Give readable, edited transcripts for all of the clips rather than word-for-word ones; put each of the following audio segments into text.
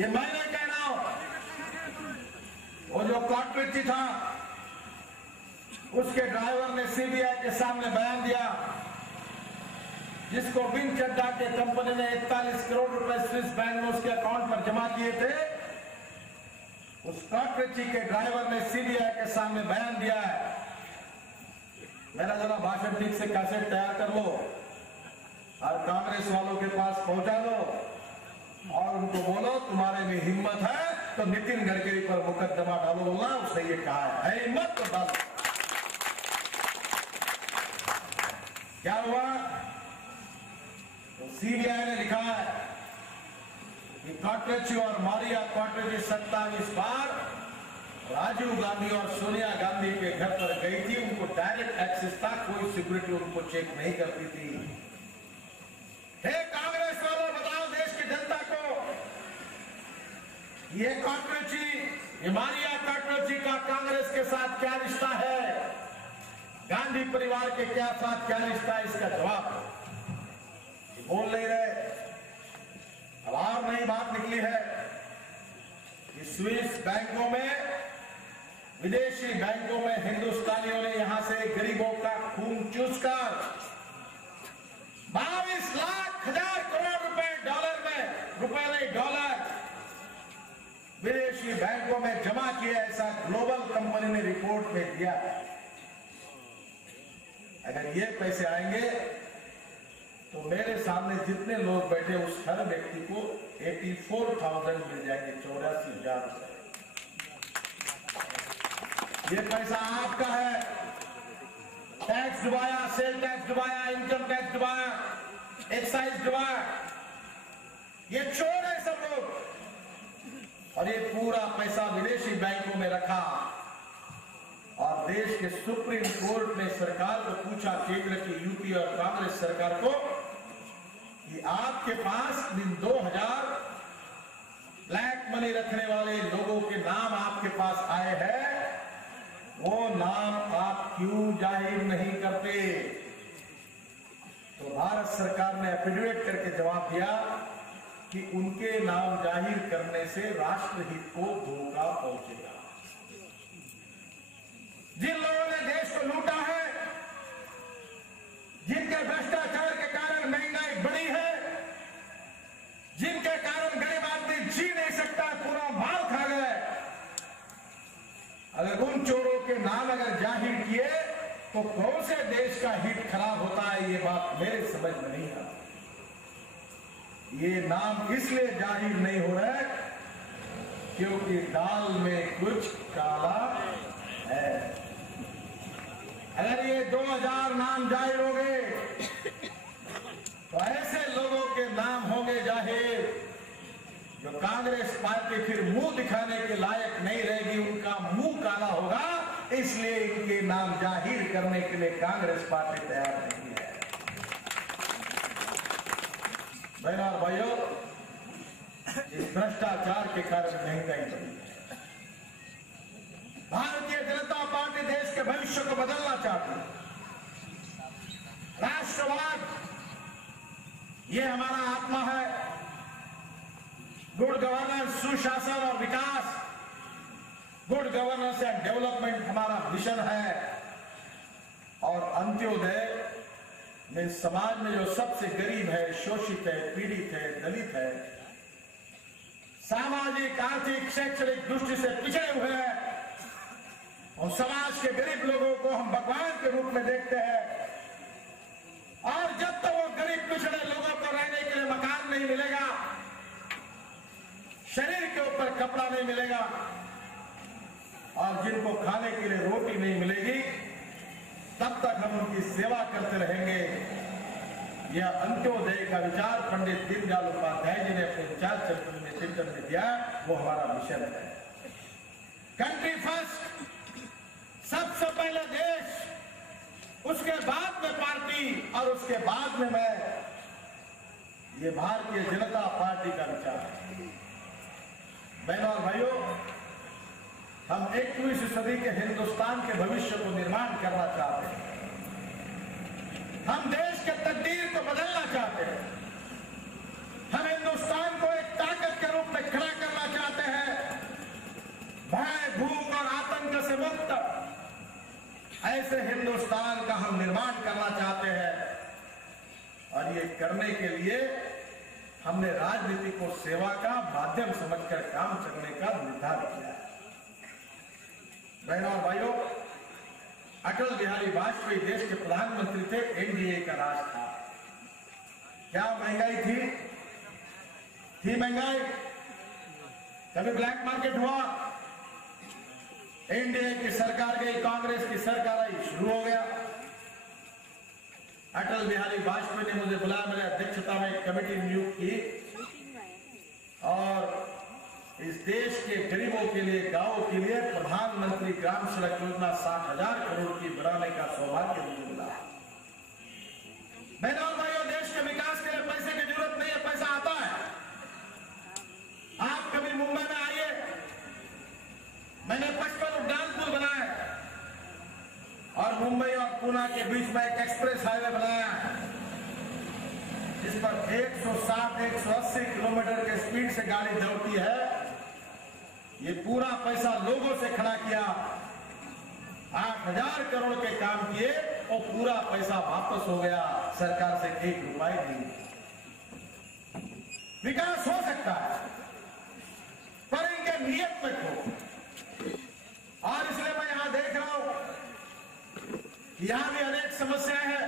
ये मैं नहीं कह रहा हूं, वो जो कॉर्पोरेट था उसके ड्राइवर ने सीबीआई के सामने बयान दिया, जिसको बिन चड्ढा के कंपनी ने 41 करोड़ रुपए स्विस बैंक में उसके अकाउंट पर जमा किए थे। उस कॉर्पोरेट के ड्राइवर ने सीबीआई के सामने बयान दिया है। मेरा जरा भाषण ठीक से कैसेट तैयार कर लो और कांग्रेस वालों के पास पहुंचा दो और उनको बोलो तुम्हारे में हिम्मत है तो नितिन गडकरी पर मुकदमा डालो। बोलना उसने ये कहा है हिम्मत तो डालो। क्या हुआ? तो सीबीआई ने लिखा है कि कॉटरेची और मारिया कॉटरेची 27 बार राजीव गांधी और सोनिया गांधी के घर पर गई थी। उनको डायरेक्ट एक्सेस था, कोई सिक्योरिटी उनको चेक नहीं करती थी। हे कांग्रेस वालों, बताओ देश की जनता को, ये कॉटरेची, ये मारिया कॉटरेची का कांग्रेस के साथ क्या रिश्ता है? गांधी परिवार के क्या साथ क्या रिश्ता है? इसका जवाब बोल नहीं रहे। अब और नई बात निकली है कि स्विस बैंकों में, विदेशी बैंकों में हिंदुस्तानियों ने यहां से गरीबों का खून चूसकर 22 लाख हजार करोड़ रुपए डॉलर में, रुपए नहीं डॉलर, विदेशी बैंकों में जमा किया। ऐसा ग्लोबल कंपनी ने रिपोर्ट में दिया। अगर ये पैसे आएंगे तो मेरे सामने जितने लोग बैठे उस हर व्यक्ति को 84,000 मिल जाएंगे, 84,000 रुपए। ये पैसा आपका है। टैक्स डुबाया, सेल टैक्स डुबाया, इनकम टैक्स डुबाया, एक्साइज डुबाया, ये चोर है सब लोग। और ये पूरा पैसा विदेशी बैंकों में रखा और देश के सुप्रीम कोर्ट ने सरकार को पूछा, केंद्र की यूपी और कांग्रेस सरकार को, कि आपके पास इन 2000 ब्लैक मनी रखने वाले लोगों के नाम आपके पास आए हैं, वो नाम आप क्यों जाहिर नहीं करते? तो भारत सरकार ने एफिडेविट करके जवाब दिया कि उनके नाम जाहिर करने से राष्ट्रहित को धोखा पहुंचेगा। जिन लोगों ने देश को लूटा है, जिनके भ्रष्टाचार के कारण महंगाई बढ़ी है, जिनके कारण गरीब आदमी जी नहीं सकता, पूरा माल खा गए, अगर उन चोरों के नाम अगर जाहिर किए तो कौन से देश का हित खराब होता है? ये बात मेरे समझ में नहीं आती। ये नाम इसलिए जाहिर नहीं हो रहा है क्योंकि दाल में कुछ काला है। अगर ये 2000 नाम जाहिर हो गए तो ऐसे लोगों के नाम होंगे जाहिर जो कांग्रेस पार्टी फिर मुंह दिखाने के लायक नहीं रहेगी, उनका मुंह काला होगा। इसलिए इनके नाम जाहिर करने के लिए कांग्रेस पार्टी तैयार नहीं है। बहनों और भाइयों, इस भ्रष्टाचार के कारण महंगाई बढ़ी है। भारतीय जनता पार्टी देश के भविष्य को बदलना चाहती है। राष्ट्रवाद ये हमारा आत्मा है। गुड गवर्नेंस, सुशासन और विकास, गुड गवर्नेंस एंड डेवलपमेंट हमारा मिशन है। और अंत्योदय में समाज में जो सबसे गरीब है, शोषित है, पीड़ित है, दलित है, सामाजिक, आर्थिक, शैक्षणिक दृष्टि से पिछड़े हुए हैं, और समाज के गरीब लोगों को हम भगवान के रूप में देखते हैं। और जब तक वो गरीब पिछड़े लोगों को रहने के लिए मकान नहीं मिलेगा, शरीर के ऊपर कपड़ा नहीं मिलेगा और जिनको खाने के लिए रोटी नहीं मिलेगी, तब तक हम उनकी सेवा करते रहेंगे। यह अंत्योदय का विचार पंडित दीनदयाल उपाध्याय जी ने अपने विचार चरित्र में चिंतन में दिया, वो हमारा मिशन है। कंट्री फर्स्ट, सबसे पहले देश, उसके बाद में पार्टी और उसके बाद में मैं। ये भारतीय जनता पार्टी का विचार है। बहनों और भाइयों, हम 21वीं सदी के हिंदुस्तान के भविष्य को निर्माण करना चाहते हैं। हम देश के तकदीर को बदलना चाहते हैं। हम हिंदुस्तान को एक ताकत के रूप में खड़ा करना हिंदुस्तान का हम निर्माण करना चाहते हैं और ये करने के लिए हमने राजनीति को सेवा का माध्यम समझकर काम करने का निर्धार किया है। बहनों और भाइयों, अटल बिहारी वाजपेयी देश के प्रधानमंत्री थे, एनडीए का राज था। क्या महंगाई थी महंगाई? कभी ब्लैक मार्केट हुआ? एनडीए की सरकार गई, कांग्रेस की सरकार आई, शुरू हो गया। अटल बिहारी वाजपेयी ने मुझे बुलाया, मेरे अध्यक्षता में एक कमेटी नियुक्त की और इस देश के गरीबों के लिए, गांवों के लिए प्रधानमंत्री ग्राम सड़क योजना 60,000 करोड़ की बनाने का सौभाग्य मुझे मिला। बहनों और भाइयों, देश के विकास के लिए पैसे की जरूरत नहीं है, पैसा आता है। आप कभी मुंबई में आइए, मैंने 55 उड़ान पुल बनाए और मुंबई और पुणे के बीच में एक एक्सप्रेस हाईवे बनाया जिस पर 160-180 किलोमीटर के स्पीड से गाड़ी दौड़ती है। ये पूरा पैसा लोगों से खड़ा किया, 8,000 करोड़ के काम किए और पूरा पैसा वापस हो गया, सरकार से 1 रुपया नहीं। विकास हो सकता है पर इनके नियत में खो। और इसलिए मैं यहां देख रहा हूं कि यहां भी अनेक समस्याएं हैं।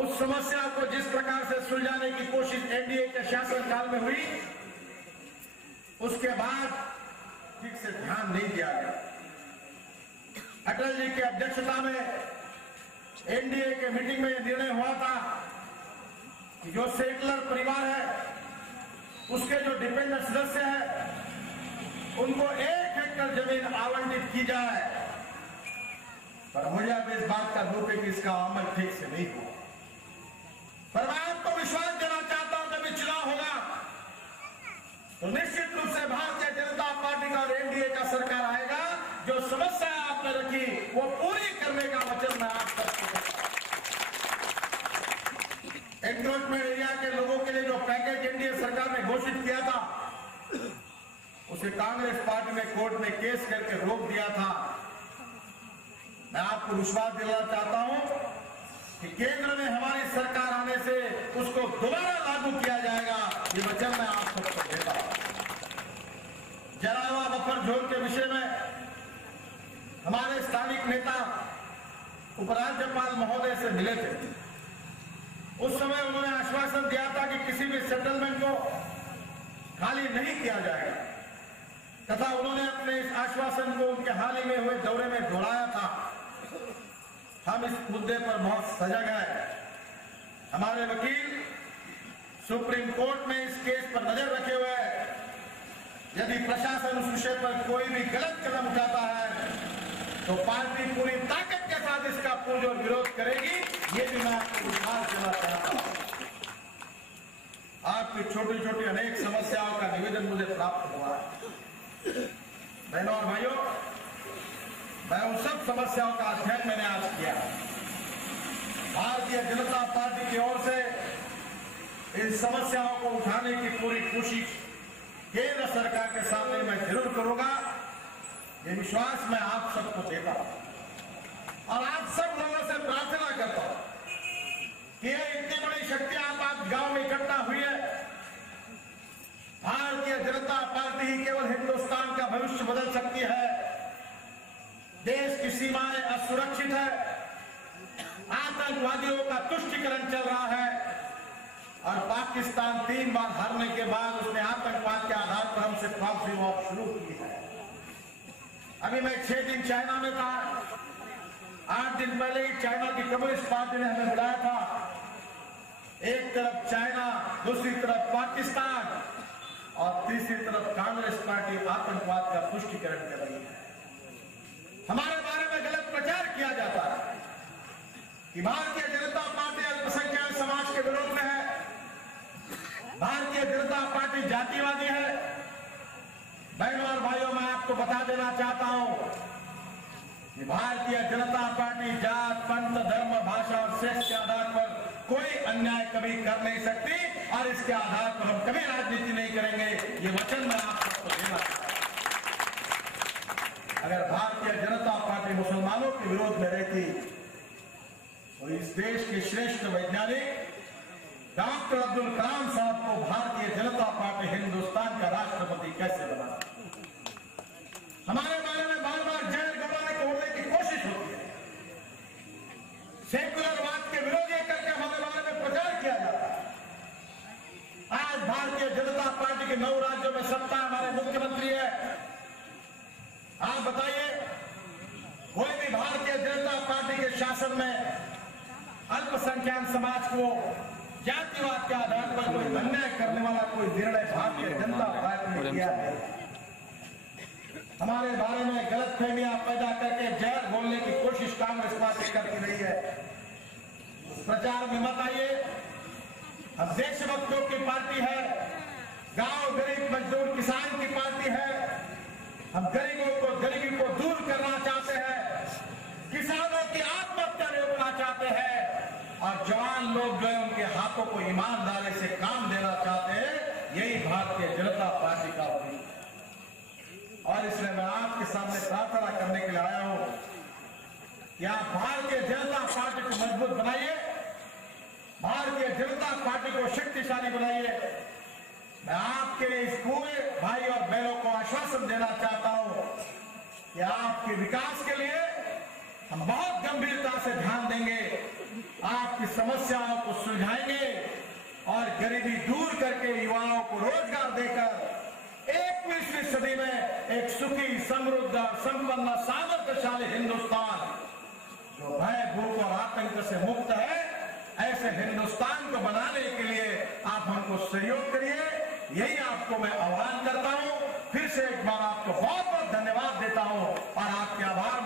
उस समस्या को जिस प्रकार से सुलझाने की कोशिश एनडीए के शासनकाल में हुई, उसके बाद ठीक से ध्यान नहीं दिया गया। अटल जी की अध्यक्षता में एनडीए के मीटिंग में यह निर्णय हुआ था कि जो सेटलर परिवार है, उसके जो डिपेंडेंट सदस्य हैं, उनको 1 हेक्टेयर जमीन आवंटित की जाए। पर मुझे अब इस बात का दुख है कि इसका अमल ठीक से नहीं हुआ। पर मैं आपको विश्वास देना चाहता हूं, कभी चुनाव होगा तो निश्चित रूप से भारतीय जनता पार्टी का और एनडीए का सरकार आएगा। जो समस्या आपने रखी वो पूरी करने का वचन मैं आप सबको देता हूं। एनक्रोचमेंट एरिया के लोगों के लिए जो पैकेज एनडीए सरकार ने घोषित किया था, उसे कांग्रेस पार्टी ने कोर्ट में केस करके रोक दिया था। मैं आपको विश्वास दिलाना चाहता हूं कि केंद्र में हमारी सरकार आने से उसको दोबारा लागू किया जाएगा। ये वचन मैं आप सबको देता हूं। जलावा बफर जोन के विषय में हमारे स्थानिक नेता उपराज्यपाल महोदय से मिले थे। उस समय उन्होंने आश्वासन दिया था कि किसी भी सेटलमेंट को खाली नहीं किया जाएगा, तथा उन्होंने अपने इस आश्वासन को उनके हाल ही में हुए दौरे में दोहराया था। हम इस मुद्दे पर बहुत सजग हैं। हमारे वकील सुप्रीम कोर्ट में इस केस पर नजर रखे हुए हैं। यदि प्रशासन उस विषय पर कोई भी गलत कदम उठाता है तो पार्टी पूरी ताकत के साथ इसका पुरजोर विरोध करेगी। ये भी मैं आपको विश्वास देना चाहता हूं। आपकी छोटी छोटी अनेक समस्याओं का निवेदन मुझे प्राप्त हुआ है। बहनों और भाइयों, मैं उन सब समस्याओं का अध्ययन मैंने आज किया। भारतीय जनता पार्टी की ओर से इन समस्याओं को उठाने की पूरी कोशिश केंद्र सरकार के सामने मैं जरूर करूंगा। ये विश्वास मैं आप सबको देता हूं और आप सब लोगों से प्रार्थना करता हूं कि ये इतनी बड़ी शक्ति आप गांव में इकट्ठा हुई है। भारतीय जनता पार्टी ही केवल हिंदुस्तान का भविष्य बदल सकती है। देश की सीमाएं असुरक्षित है, आतंकवादियों का तुष्टीकरण चल रहा है और पाकिस्तान 3 बार हारने के बाद उसने आतंकवाद के आधार पर हमसे प्रॉक्सी वॉर शुरू की है। अभी मैं 6 दिन चाइना में था। 8 दिन पहले ही चाइना की कम्युनिस्ट पार्टी ने हमें बुलाया था। एक तरफ चाइना, दूसरी तरफ पाकिस्तान और तीसरी तरफ कांग्रेस पार्टी आतंकवाद का पुष्टिकरण कर रही है। हमारे बारे में गलत प्रचार किया जाता है कि भारतीय जनता पार्टी अल्पसंख्यक समाज के विरोध में है, भारतीय जनता पार्टी जातिवादी है। बहनों और भाइयों, मैं आपको बता देना चाहता हूं कि भारतीय जनता पार्टी जात, पंथ, धर्म, भाषा और सेक्स के आधार पर कोई अन्याय कभी कर नहीं सकती और इसके आधार पर हम कभी राजनीति नहीं करेंगे। ये वचन मैं आप सबको देना चाहता हूं। अगर भारतीय जनता पार्टी मुसलमानों के विरोध में रहती तो इस देश के श्रेष्ठ वैज्ञानिक डॉक्टर अब्दुल कलाम साहब को भारतीय जनता पार्टी हिंदुस्तान का राष्ट्रपति कैसे बना? हमारे बारे में बार बार जहर गवाने को होने की कोशिश होती है, सेकुलरवाद के विरोधी करके हमारे बारे में प्रचार किया जाता है। आज भारतीय जनता पार्टी के 9 राज्यों में सत्ता, हमारे मुख्यमंत्री है। आप बताइए, कोई भी भारतीय जनता पार्टी के शासन में अल्पसंख्यक समाज को जातिवाद के आधार पर कोई अन्याय करने वाला कोई निर्णय भारतीय जनता पार्टी ने किया है? हमारे बारे में गलतफहमियां पैदा करके जहर बोलने की कोशिश कांग्रेस पार्टी करती रही है। प्रचार में मत आइए। हम देशभक्तों की पार्टी है, गांव गरीब मजदूर किसान की पार्टी है। हम गरीबी को दूर करना चाहते हैं, किसानों की आत्महत्या रोकना चाहते हैं और जवान लोग जो है उनके हाथों को ईमानदारी से काम देना चाहते हैं। यही भारतीय जनता पार्टी का उद्देश्य है। और इसलिए मैं आपके सामने प्रार्थना करने के लिए आया हूं कि आप भारतीय जनता पार्टी को मजबूत बनाइए, भारतीय जनता पार्टी को शक्तिशाली बनाइए। मैं आपके इस पूरे भाई और बहनों को आश्वासन देना चाहता हूं कि आपके विकास के लिए हम बहुत गंभीरता से ध्यान देंगे, आपकी समस्याओं को सुलझाएंगे और गरीबी दूर करके युवाओं को रोजगार देकर 21वीं सदी में एक सुखी, समृद्ध और संपन्न, सामर्थ्यशाली हिंदुस्तान जो भय, भूख और आतंक से मुक्त है, ऐसे हिंदुस्तान को बनाने के लिए आप हमको सहयोग करिए। यही आपको मैं आह्वान करता हूं। फिर से एक बार आपको बहुत बहुत धन्यवाद देता हूं और आपके आभार